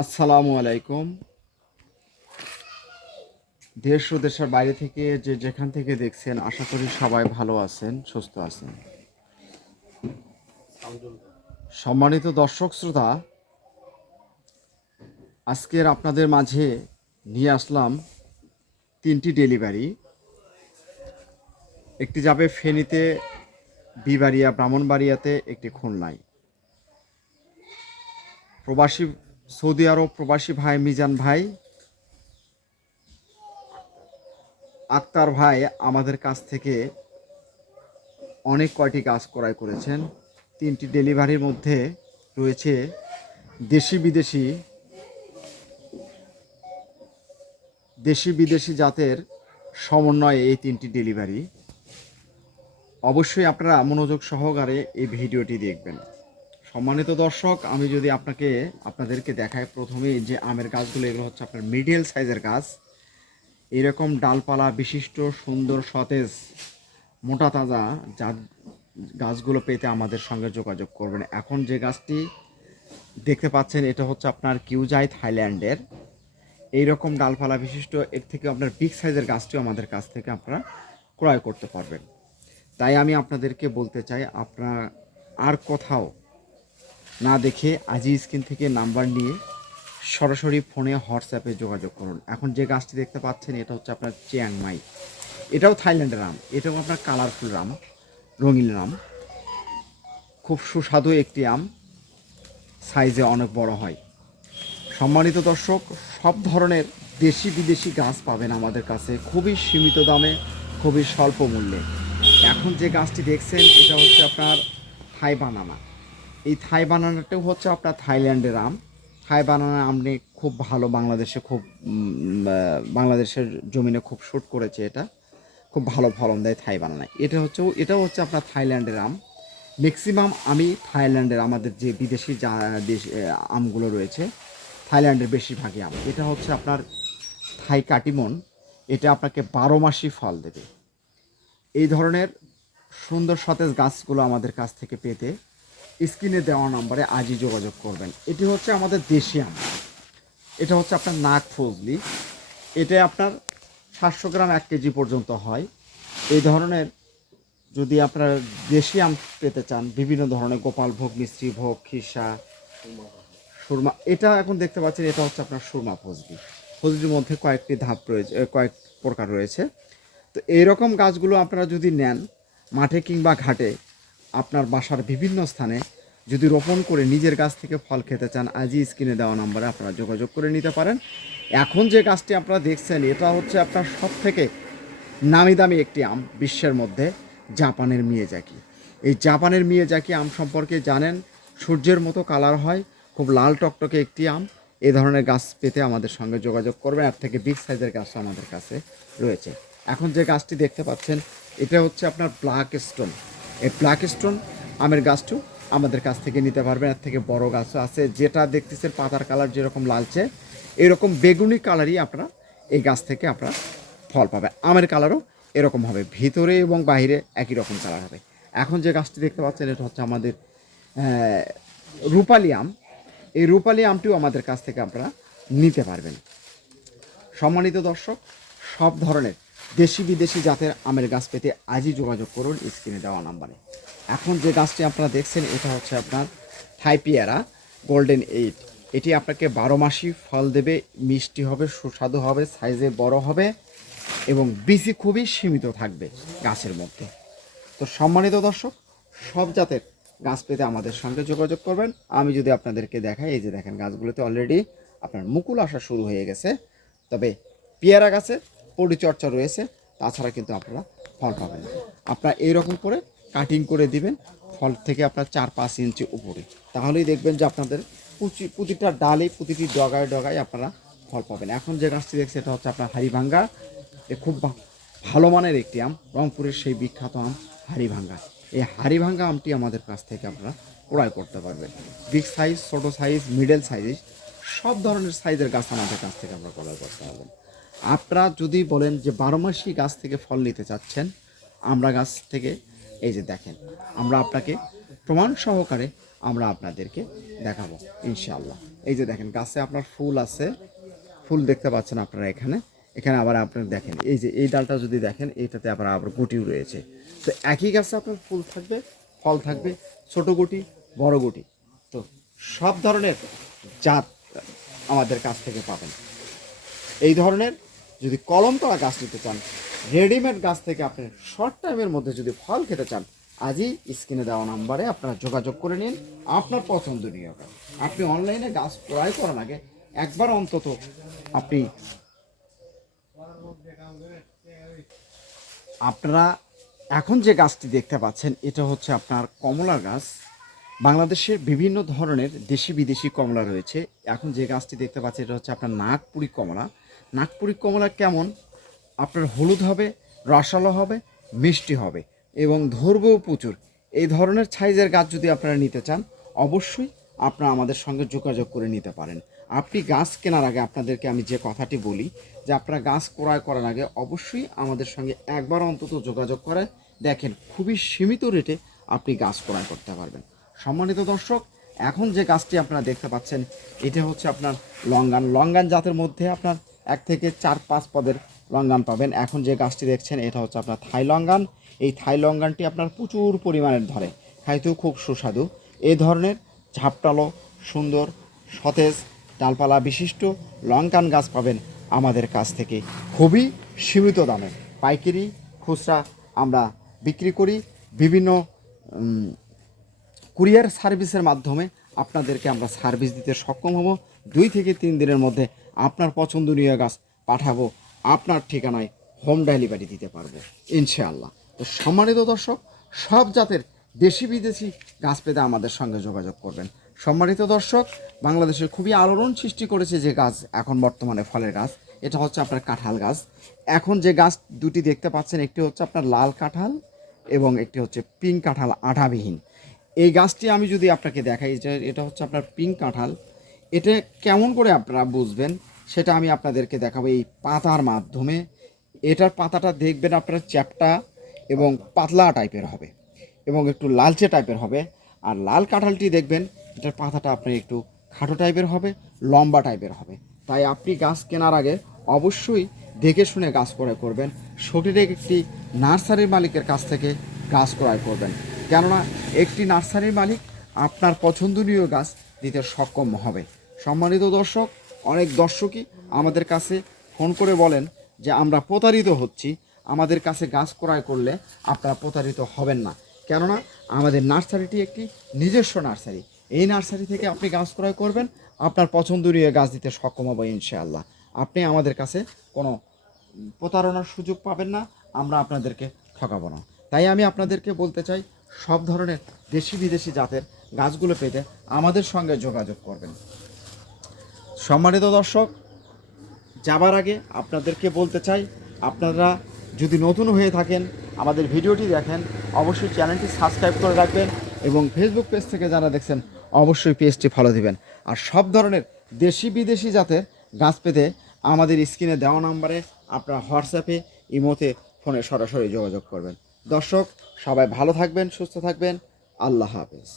আসসালামু আলাইকুম। দেশ ও দেশের বাইরে থেকে যেখান থেকে দেখছেন, আশা করি সবাই ভালো আছেন, সুস্থ আছেন। সম্মানিত দর্শক শ্রোতা, আজকের আপনাদের মাঝে নিয়ে আসলাম 3টি ডেলিভারি। একটি যাবে ফেনীতে, বিবাড়িয়া, ব্রাহ্মণবাড়িয়াতে, একটি খুলনায়। প্রবাসী সৌদি আরব প্রবাসী ভাই মিজান ভাই, আক্তার ভাই আমাদের কাছ থেকে অনেক কয়টি গাছ ক্রয় করেছেন। 3টি ডেলিভারির মধ্যে রয়েছে দেশি বিদেশি জাতের সমন্বয়ে এই 3টি ডেলিভারি। অবশ্যই আপনারা মনোযোগ সহকারে এই ভিডিওটি দেখবেন। সম্মানিত দর্শক, আমি যদি আপনাদেরকে দেখাই, প্রথমেই যে আমের গাছগুলো, এগুলো হচ্ছে আপনার মিডিয়াল সাইজের গাছ। এরকম ডালপালা বিশিষ্ট সুন্দর সতেজ মোটা তাজা গাছগুলো পেতে আমাদের সঙ্গে যোগাযোগ করবেন। এখন যে গাছটি দেখতে পাচ্ছেন, এটা হচ্ছে আপনার কিউজাই থাইল্যান্ডের। এইরকম ডালপালা বিশিষ্ট এর থেকে আপনার বিগ সাইজের গাছটিও আমাদের কাছ থেকে আপনারা ক্রয় করতে পারবেন। তাই আমি আপনাদেরকে বলতে চাই, আপনারা আর কোথাও না দেখে আজই স্ক্রিন থেকে নাম্বার নিয়ে সরাসরি ফোনে হোয়াটসঅ্যাপে যোগাযোগ করুন। এখন যে গাছটি দেখতে পাচ্ছেন, এটা হচ্ছে আপনার চিয়াংমাই। এটাও থাইল্যান্ডের আম, এটাও আপনার কালারফুল আম, রঙিন আম। খুব সুস্বাদু একটি আম, সাইজে অনেক বড় হয়। সম্মানিত দর্শক, সব ধরনের দেশি বিদেশি গাছ পাবেন আমাদের কাছে খুবই সীমিত দামে, খুবই স্বল্প মূল্যে। এখন যে গাছটি দেখছেন, এটা হচ্ছে আপনার থাই বানানা। এই থাই বানানাটাও হচ্ছে আপনার থাইল্যান্ডের আম। থাই বানানা আমনি খুব ভালো, বাংলাদেশের জমিনে খুব শ্যুট করেছে। এটা খুব ভালো ফলন দেয় থাই বানানা। এটাও হচ্ছে আপনার থাইল্যান্ডের আম। ম্যাক্সিমাম আমি থাইল্যান্ডের, আমাদের যে বিদেশি দেশ আমগুলো রয়েছে, থাইল্যান্ডের বেশিরভাগই আম। এটা হচ্ছে আপনার থাই কাটিমন। এটা আপনাকে 12 মাসই ফল দেবে। এই ধরনের সুন্দর সতেজ গাছগুলো আমাদের কাছ থেকে পেতে স্ক্রিনে দেওয়া নম্বরে আজই যোগাযোগ করবেন। এটি হচ্ছে আমাদের দেশি আম। এটা হচ্ছে আপনার নাগ ফজলি। এটা আপনার 700 গ্রাম 1 কেজি পর্যন্ত হয়। এই ধরনের যদি আপনারা দেশি আম পেতে চান, বিভিন্ন ধরনের গোপালভোগ, মিশ্রীভোগ, খিসা, সুরমা, এটা এখন দেখতে পাচ্ছেন, এটা হচ্ছে আপনার সুরমা ফজলি। ফজলির মধ্যে কয়েকটি ধাপ রয়েছে, কয়েক প্রকার রয়েছে। তো এইরকম গাছগুলো আপনারা যদি নেন, মাঠে কিংবা ঘাটে, আপনার বাসার বিভিন্ন স্থানে যদি রোপণ করে নিজের গাছ থেকে ফল খেতে চান, আজই স্ক্রিনে দেওয়া নম্বরে আপনারা যোগাযোগ করে নিতে পারেন। এখন যে গাছটি আপনারা দেখছেন, এটা হচ্ছে আপনার সব থেকে নামি দামি একটি আম বিশ্বের মধ্যে, জাপানের মিয়াজাকি। এই জাপানের মিয়াজাকি আম সম্পর্কে জানেন, সূর্যের মতো কালার হয়, খুব লাল টকটকে একটি আম। এই ধরনের গাছ পেতে আমাদের সঙ্গে যোগাযোগ করবেন। এর থেকে বিগ সাইজের গাছ আমাদের কাছে রয়েছে। এখন যে গাছটি দেখতে পাচ্ছেন, এটা হচ্ছে আপনার ব্ল্যাক স্টোন। এই ব্ল্যাক স্টোন আমের গাছটিও আমাদের কাছ থেকে নিতে পারবেন। এর থেকে বড় গাছও আছে। যেটা দেখতেছেন পাতার কালার যেরকম লালচে, এরকম বেগুনি কালারই আপনারা এই গাছ থেকে আপনারা ফল পাবে। আমের কালারও এরকম হবে, ভিতরে এবং বাইরে একই রকম কালার হবে। এখন যে গাছটি দেখতে পাচ্ছেন, এটা হচ্ছে আমাদের রূপালি আম। এই রূপালি আমটিও আমাদের কাছ থেকে আপনারা নিতে পারবেন। সম্মানিত দর্শক, সব ধরনের দেশি বিদেশি জাতের আমের গাছ পেতে আজই যোগাযোগ করুন স্ক্রিনে দেওয়া নাম্বারে। এখন যে গাছটি আপনারা দেখছেন, এটা হচ্ছে আপনার থাই পেয়ারা গোল্ডেন 8। এটি আপনাকে 12 মাসই ফল দেবে, মিষ্টি হবে, সুস্বাদু হবে, সাইজে বড় হবে এবং বিচি খুবই সীমিত থাকবে গাছের মধ্যে। তো সম্মানিত দর্শক, সব জাতের গাছ পেতে আমাদের সঙ্গে যোগাযোগ করবেন। আমি যদি আপনাদেরকে দেখাই, এই যে দেখেন, গাছগুলোতে অলরেডি আপনার মুকুল আসা শুরু হয়ে গেছে। তবে পেয়ারা গাছের পরিচর্যা রয়েছে, তাছাড়া কিন্তু আপনারা ফল পাবেন। আপনারা এইরকম করে কাটিং করে দিবেন ফল থেকে আপনার 4-5 ইঞ্চি উপরে, তাহলেই দেখবেন যে আপনাদের প্রতিটা ডালে, প্রতিটি ডগায় ডগায় আপনারা ফল পাবেন। এখন যে গাছটি দেখছি, এটা হচ্ছে আপনার হাড়িভাঙ্গা। এ খুব ভালো মানের একটি আম, রংপুরের সেই বিখ্যাত আম হাড়িভাঙ্গা। এই হাড়িভাঙ্গা আমটি আমাদের কাছ থেকে আপনারা ক্রয় করতে পারবেন। বিগ সাইজ, ছোটো সাইজ, মিডল সাইজ, সব ধরনের সাইজের গাছ আমাদের কাছ থেকে আপনারা ক্রয় করতে পারবেন। আপনারা যদি বলেন যে 12 মাসি গাছ থেকে ফল নিতে চাচ্ছেন, আমরা গাছ থেকে, এই যে দেখেন, আমরা আপনাকে প্রমাণ সহকারে আমরা আপনাদেরকে দেখাবো ইনশাআল্লাহ। এই যে দেখেন গাছে আপনার ফুল আছে, ফুল দেখতে পাচ্ছেন আপনারা এখানে। এখানে আবার আপনারা দেখেন এই যে এই ডালটা যদি দেখেন এটাতে আবার গুটিও রয়েছে। তো একই গাছে আপনার ফুল থাকবে, ফল থাকবে, ছোট গুটি, বড় গুটি। তো সব ধরনের জাত আমাদের কাছ থেকে পাবেন। এই ধরনের যদি কলম করা গাছ নিতে চান, রেডিমেড গাছ থেকে আপনি শর্ট টাইমের মধ্যে যদি ফল খেতে চান, আজই স্ক্রিনে দেওয়া নাম্বারে আপনারা যোগাযোগ করে নিন আপনার পছন্দনীয় গাছ। আপনি অনলাইনে গাছ ক্রয় করার আগে একবার অন্তত আপনি আপনারা এখন যে গাছটি দেখতে পাচ্ছেন এটা হচ্ছে আপনার কমলা গাছ। বাংলাদেশের বিভিন্ন ধরনের দেশি বিদেশি কমলা রয়েছে। এখন যে গাছটি দেখতে পাচ্ছেন এটা হচ্ছে আপনার নাগপুরি কমলা। নাগপুরি কমলা কেমন, আপনার হলুদ হবে, রসালো হবে, মিষ্টি হবে এবং ধরবেও প্রচুর। এই ধরনের সাইজের গাছ যদি আপনারা নিতে চান অবশ্যই আপনারা আমাদের সঙ্গে যোগাযোগ করে নিতে পারেন। আপনি গাছ কেনার আগে আপনাদেরকে আমি যে কথাটি বলি যে আপনারা গাছ ক্রয় করার আগে অবশ্যই আমাদের সঙ্গে একবার অন্তত যোগাযোগ করে দেখেন, খুবই সীমিত রেটে আপনি গাছ ক্রয় করতে পারবেন। সম্মানিত দর্শক, এখন যে গাছটি আপনারা দেখতে পাচ্ছেন এটা হচ্ছে আপনার লঙ্গান। লঙ্গান জাতের মধ্যে আপনার 1 থেকে 4-5 পদের লঙ্গান পাবেন। এখন যে গাছটি দেখছেন এটা হচ্ছে আপনার থাই লঙ্গান। এই থাই লঙ্গানটি আপনার প্রচুর পরিমাণের ধরে, খাইতেও খুব সুস্বাদু। এই ধরনের ঝাপটালো, সুন্দর, সতেজ, ডালপালা বিশিষ্ট লঙ্কান গাছ পাবেন আমাদের কাছ থেকে খুবই সীমিত দামে। পাইকারি, খুচরা আমরা বিক্রি করি। বিভিন্ন কুরিয়ার সার্ভিসের মাধ্যমে আপনাদেরকে আমরা সার্ভিস দিতে সক্ষম হব। 2 থেকে 3 দিনের মধ্যে আপনার পছন্দনীয় গাছ পাঠাবো, আপনার ঠিকানায় হোম ডেলিভারি দিতে পারবো ইনশাআল্লাহ। তো সম্মানিত দর্শক, সব জাতের দেশি বিদেশি গাছ পেতে আমাদের সঙ্গে যোগাযোগ করবেন। সম্মানিত দর্শক, বাংলাদেশে খুবই আলোড়ন সৃষ্টি করেছে যে গাছ এখন বর্তমানে ফলের গাছ, এটা হচ্ছে আপনার কাঁঠাল গাছ। এখন যে গাছ দুটি দেখতে পাচ্ছেন একটি হচ্ছে আপনার লাল কাঁঠাল এবং একটি হচ্ছে পিঙ্ক কাঁঠাল আঠাবিহীন। এই গাছটি আমি যদি আপনাকে দেখাই যে এটা হচ্ছে আপনার পিঙ্ক কাঁঠাল, এটা কেমন করে আপনারা বুঝবেন সেটা আমি আপনাদেরকে দেখাবো এই পাতার মাধ্যমে। এটার পাতাটা দেখবেন আপনারা চ্যাপ্টা এবং পাতলা টাইপের হবে এবং একটু লালচে টাইপের হবে। আর লাল কাঁঠালটি দেখবেন এটার পাতাটা আপনার একটু খাটো টাইপের হবে, লম্বা টাইপের হবে। তাই আপনি গাছ কেনার আগে অবশ্যই দেখে শুনে গাছ ক্রয় করবেন। সঠিক একটি নার্সারির মালিকের কাছ থেকে গাছ ক্রয় করবেন, কেননা একটি নার্সারির মালিক আপনার পছন্দনীয় গাছ দিতে সক্ষম হবে। সম্মানিত দর্শক, অনেক দর্শকই আমাদের কাছে ফোন করে বলেন যে আমরা প্রতারিত হচ্ছি। আমাদের কাছে গাছ ক্রয় করলে আপনারা প্রতারিত হবেন না, কেননা আমাদের নার্সারিটি একটি নিজস্ব নার্সারি। এই নার্সারি থেকে আপনি গাছ ক্রয় করবেন, আপনার পছন্দনীয় গাছ দিতে সক্ষম হবে ইনশাআল্লাহ। আপনি আমাদের কাছে কোনো প্রতারণার সুযোগ পাবেন না, আমরা আপনাদেরকে ঠকাবো না। তাই আমি আপনাদেরকে বলতে চাই সব ধরনের দেশি বিদেশি জাতের গাছগুলো পেতে আমাদের সঙ্গে যোগাযোগ করবেন। সম্মানিত দর্শক, যাবার আগে আপনাদেরকে বলতে চাই আপনারা যদি নতুন হয়ে থাকেন আমাদের ভিডিওটি দেখেন অবশ্যই চ্যানেলটি সাবস্ক্রাইব করে রাখবেন এবং ফেসবুক পেজ থেকে যারা দেখছেন অবশ্যই পেজটি ফলো দিবেন। আর সব ধরনের দেশি বিদেশি জাতের গাছ পেতে আমাদের স্ক্রিনে দেওয়া নাম্বারে আপনারা হোয়াটসঅ্যাপে, ইমোতে, ফোনে সরাসরি যোগাযোগ করবেন। দর্শক সবাই ভালো থাকবেন, সুস্থ থাকবেন। আল্লাহ হাফেজ।